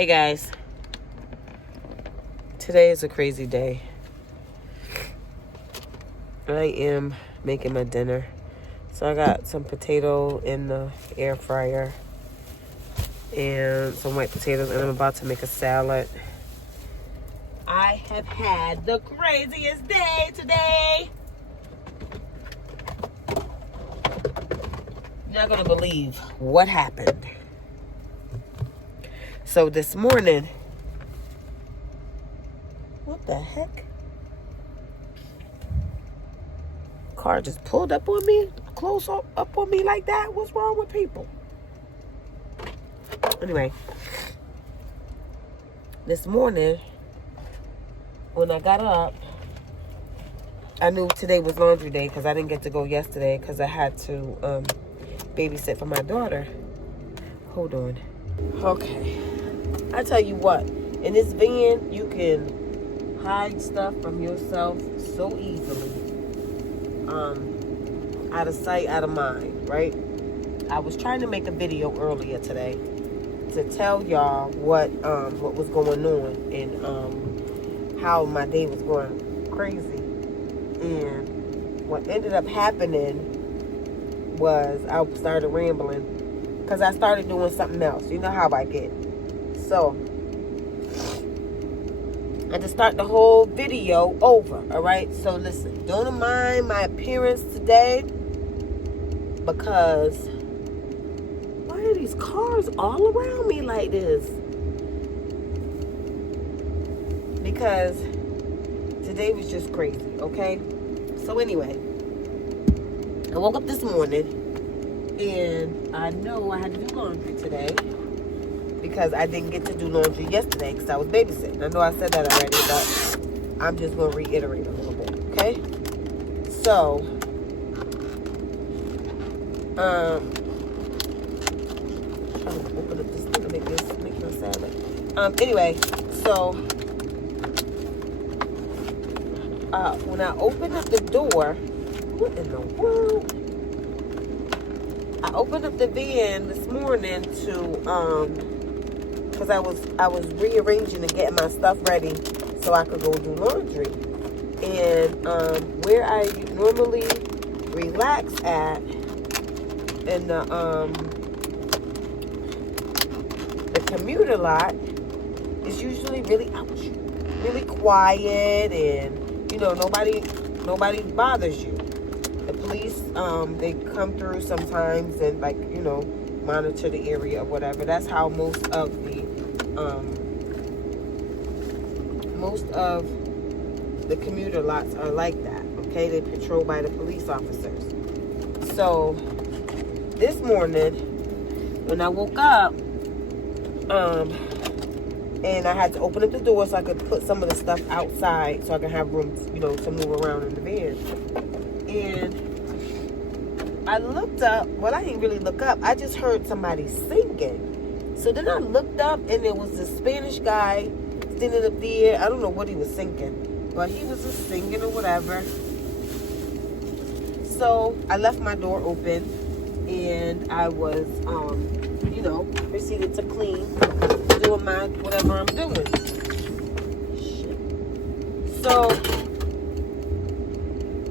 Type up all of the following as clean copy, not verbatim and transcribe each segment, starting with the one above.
Hey guys, today is a crazy day. I am making my dinner. So I got some potato in the air fryer and some white potatoes, and I'm about to make a salad. I have had the craziest day today. You're not gonna believe what happened. So this morning, what the heck? Car just pulled up on me, close up on me like that. What's wrong with people? Anyway, this morning, when I got up, I knew today was laundry day because I didn't get to go yesterday because I had to babysit for my daughter. Hold on. Okay. I tell you what, in this van, you can hide stuff from yourself so easily. Out of sight, out of mind, right? I was trying to make a video earlier today to tell y'all what was going on and how my day was going crazy. And what ended up happening was I started rambling because I started doing something else. You know how I get. So I just start the whole video over, all right? So listen, don't mind my appearance today because why are these cars all around me like this? Because today was just crazy, okay? So anyway, I woke up this morning and I know I had to do laundry today because I didn't get to do laundry yesterday because I was babysitting. I know I said that already, but I'm just going to reiterate a little bit, okay? So, trying to open up this thing to make my salad. Anyway, so, when I opened up the door, what in the world? I opened up the van this morning to, because I was rearranging and getting my stuff ready so I could go do laundry. And where I normally relax at in the commuter lot is usually really quiet, and you know nobody bothers you. The police they come through sometimes and monitor the area or whatever. That's how most of the commuter lots are like that. Okay, they patrol by the police officers. So this morning when I woke up, and I had to open up the door so I could put some of the stuff outside so I could have room, to move around in the van. And I looked up. Well, I didn't really look up. I just heard somebody singing. So then I looked up, and it was this Spanish guy standing up there. I don't know what he was singing, but he was just singing or whatever. So I left my door open, and I was, proceeded to clean, doing my whatever I'm doing. Shit. So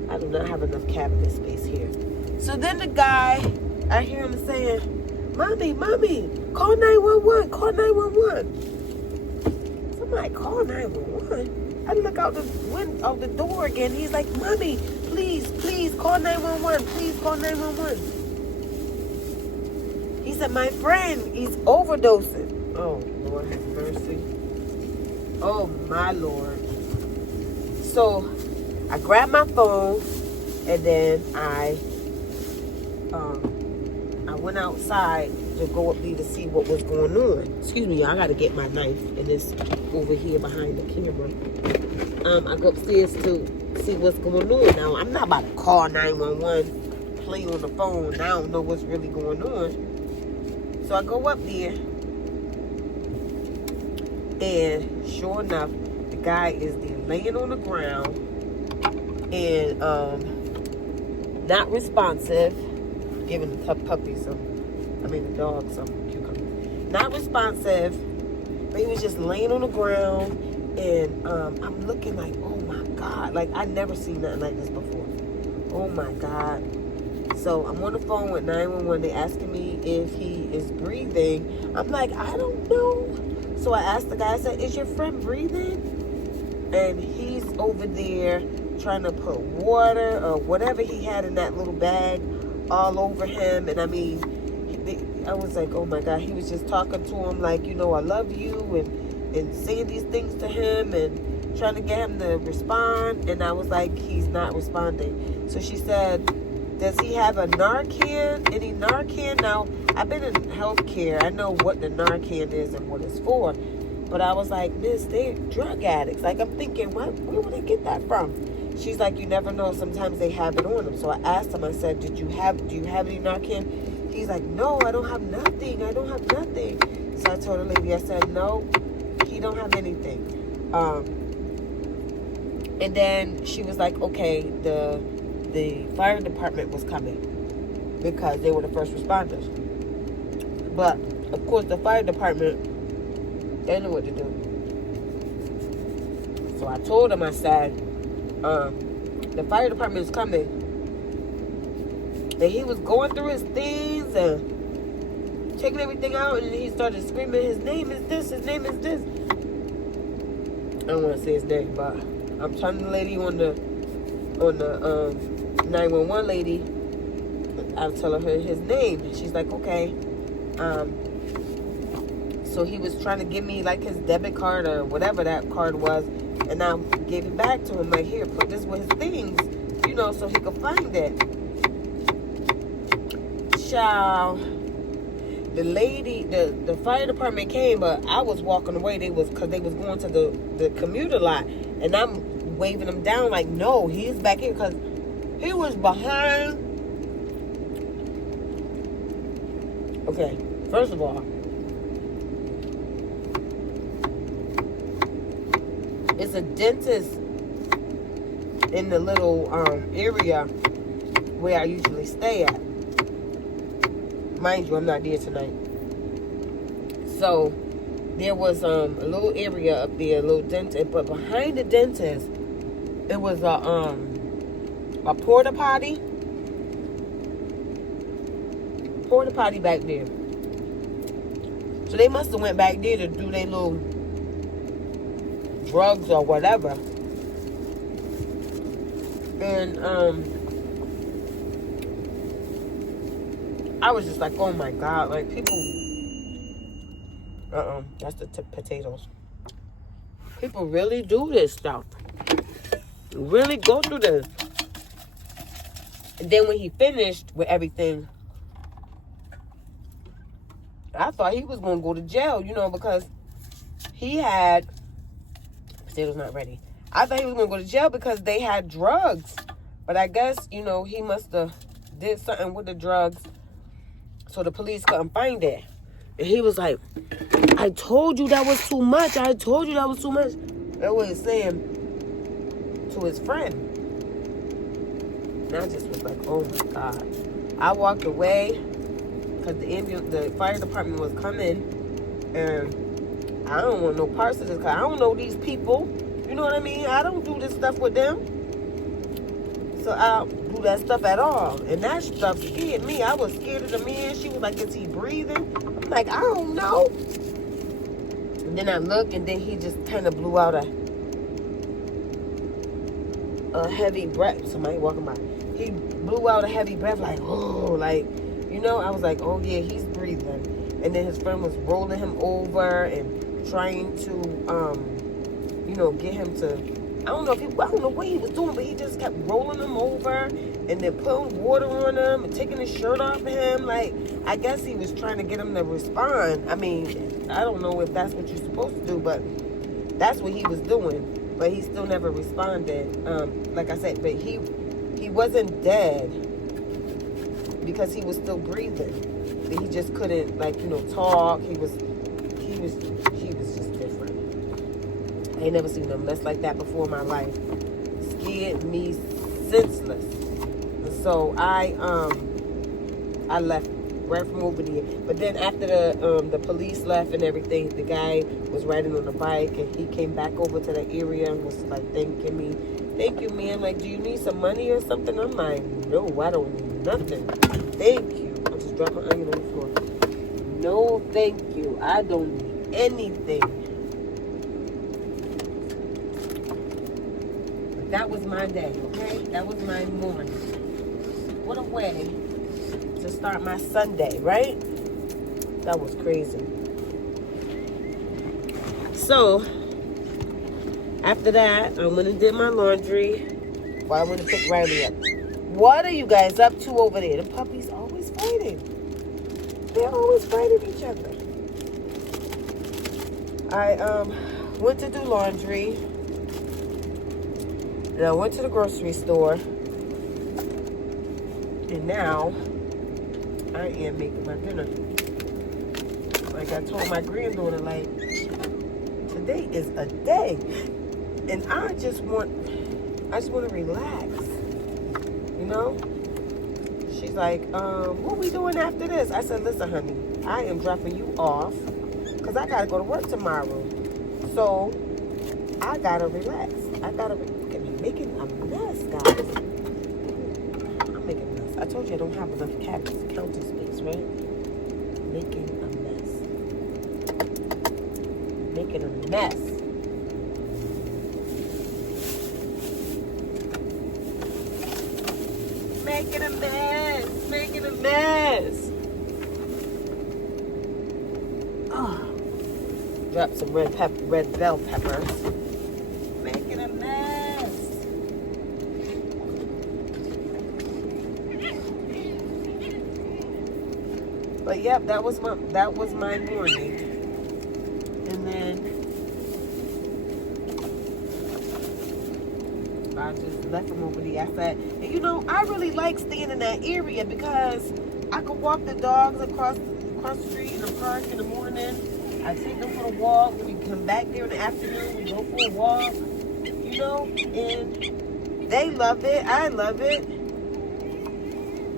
I do not have enough cabinet space here. So then the guy, I hear him saying, Mommy, call 911, call 911. So I'm like, call 911? I look out the window of the door again. He's like, Mommy, please call 911. Please call 911. He said, my friend, he's overdosing. Oh, Lord have mercy. Oh, my Lord. So I grabbed my phone, and then I went outside to go up there to see what was going on. Excuse me, y'all, I got to get my knife, and it's over here behind the camera. I go upstairs to see what's going on. Now, I'm not about to call 911, play on the phone. I don't know what's really going on. So I go up there, and sure enough, the guy is there laying on the ground and not responsive, giving the puppy the dog some cucumbers. Not responsive, But he was just laying on the ground, and I'm looking like, oh my God. Like, I never seen nothing like this before. Oh my God. So I'm on the phone with 911. They asking me if he is breathing. I'm like, I don't know. So I asked the guy, I said, is your friend breathing? And he's over there trying to put water or whatever he had in that little bag all over him. And I mean, I was like, oh my God. He was just talking to him like, you know, I love you, and saying these things to him and trying to get him to respond. And I was like, he's not responding. So she said, does he have a Narcan? Any Narcan? Now, I've been in healthcare. I know what the Narcan is and what it's for. But I was like, Miss, they're drug addicts. Like, I'm thinking, where would they get that from? She's like, you never know. Sometimes they have it on them. So I asked him, I said, do you have any Narcan? He's like, no, I don't have nothing. I don't have nothing. So I told the lady, I said, no, he don't have anything. And then she was like, okay, the fire department was coming because they were the first responders. But, of course, the fire department, they knew what to do. So I told him, I said, the fire department is coming. And he was going through his things and taking everything out, and he started screaming, his name is this, his name is this. I don't want to say his name, but I'm telling the lady on the 911 lady, I'm telling her his name. She's like, okay. So he was trying to give me like his debit card or whatever that card was, and I gave it back to him, like, here, put this with his things, you know, so he could find it. Child, the lady, the fire department came, but I was walking away. Because they was going to the commuter lot, and I'm waving them down like, no, he's back here, because he was behind. Okay, first of all, it's a dentist in the little area where I usually stay at. Mind you, I'm not there tonight. So there was a little area up there, a little dentist, but behind the dentist, it was a porta potty back there. So they must have went back there to do their little drugs or whatever. And I was just like, oh my God, like people, that's the potatoes. People really do this stuff. Really go through this. And then when he finished with everything, I thought he was going to go to jail, you know, because he had, potatoes not ready. I thought he was going to go to jail because they had drugs. But I guess, you know, he must have did something with the drugs, so the police couldn't find it. And he was like, I told you that was too much. I told you that was too much. That's what he's saying to his friend. And I just was like, oh my God. I walked away because the fire department was coming. And I don't want no parts of this, because I don't know these people. You know what I mean? I don't do this stuff with them. So I don't do that stuff at all. And that stuff scared me. I was scared of the man. She was like, is he breathing? I'm like, I don't know. And then I looked, and then he just kind of blew out a heavy breath. Somebody walking by. He blew out a heavy breath, like, oh, like, you know, I was like, oh yeah, he's breathing. And then his friend was rolling him over and trying to, you know, get him to, I don't know what he was doing, but he just kept rolling him over and then putting water on him and taking his shirt off of him. Like, I guess he was trying to get him to respond. I mean, I don't know if that's what you're supposed to do, but that's what he was doing. But he still never responded. Like I said, but he wasn't dead because he was still breathing. But he just couldn't, like, you know, talk. He was just different. I ain't never seen a mess like that before in my life. Scared me senseless. And so I left right from over there. But then after the police left and everything, the guy was riding on the bike and he came back over to the area and was like thanking me. Thank you, man. Like, do you need some money or something? I'm like, no, I don't need nothing. Thank you. I just dropped an onion on the floor. No, thank you. I don't need anything. But that was my day, okay? That was my morning. What a way to start my Sunday, right? That was crazy. So, after that, I went and did my laundry while I went to pick Riley up. What are you guys up to over there? The puppies always fighting. They're always fighting each other. I went to do laundry. And I went to the grocery store. And now, I am making my dinner. Like I told my granddaughter, like, today is a day. And I just want to relax. You know? She's like, what we doing after this? I said, listen, honey, I am dropping you off because I got to go to work tomorrow. So, I got to relax. Look at me making a mess, guys. I'm making a mess. I told you I don't have enough counter space, right? Making a mess. Making a mess. Making a mess. Making a mess. Oh. Drop some red bell peppers. Making a mess. But yep, that was my morning. And then I just left him over there. I said, and you know, I really like staying in that area because I could walk the dogs across the street in the park in the morning. I take them for a walk. We come back there in the afternoon. We go for a walk, you know, and they love it. I love it.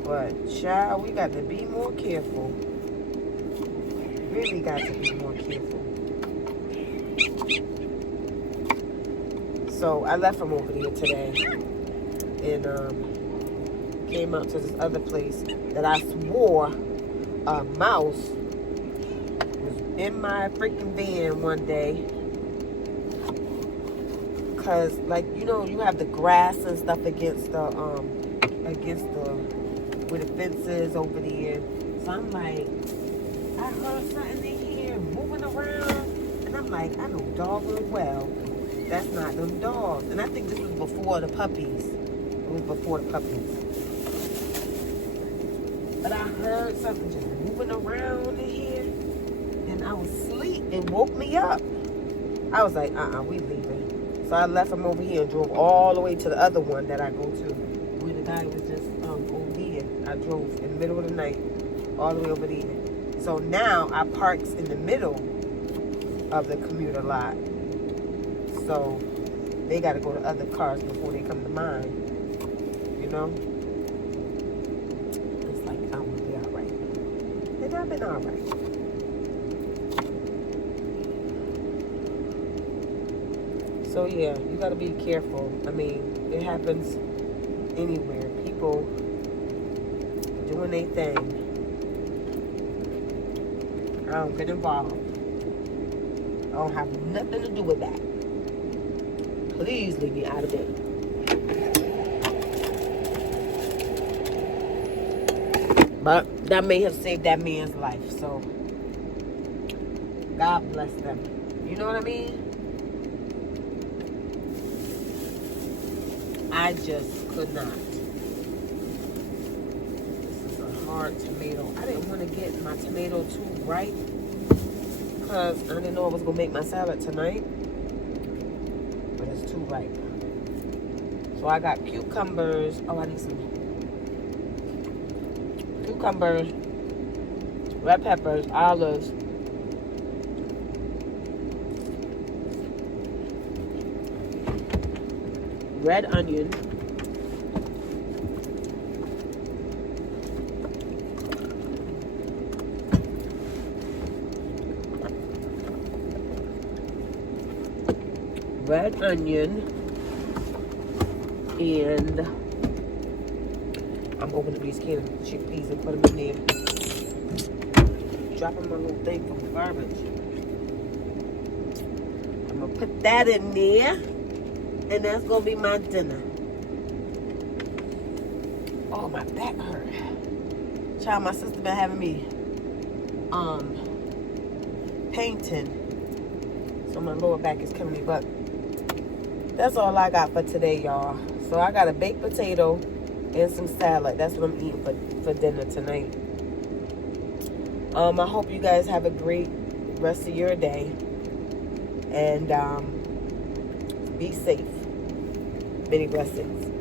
But, child, we got to be more careful. Really got to be more careful. So I left him over there today and came up to this other place that I swore a mouse was in my freaking van one day. Cause like, you know, you have the grass and stuff against the where the fence is over there. So I'm like, I heard something in here moving around, and I'm like, I know doggone well that's not them dogs. And I think this was before the puppies. It was before the puppies. But I heard something just moving around in here, and I was asleep. It woke me up. I was like, we leaving. So I left him over here and drove all the way to the other one that I go to, where the guy was just over here. I drove in the middle of the night all the way over there. So now I parks in the middle of the commuter lot. So they got to go to other cars before they come to mine. You know? It's like, I'm going to be all right. And I've been all right. So yeah, you got to be careful. I mean, it happens anywhere. People doing their thing. I don't get involved. I don't have nothing to do with that. Please leave me out of it. But that may have saved that man's life. So God bless them. You know what I mean? I just could not. This is a hard tomato. I didn't want to get my tomato too ripe because I didn't know I was going to make my salad tonight. But it's too ripe. So I got cucumbers. Oh, I need some cucumbers, red peppers, olives, red onion, red onion, and I'm opening these cans of chickpeas and put them in there. Dropping my little thing from the garbage. I'm gonna put that in there, and that's gonna be my dinner. Oh, my back hurt. Child, my sister been having me painting, so my lower back is killing me. But that's all I got for today, y'all. So I got a baked potato and some salad. That's what I'm eating for dinner tonight. I hope you guys have a great rest of your day, and be safe. Many blessings.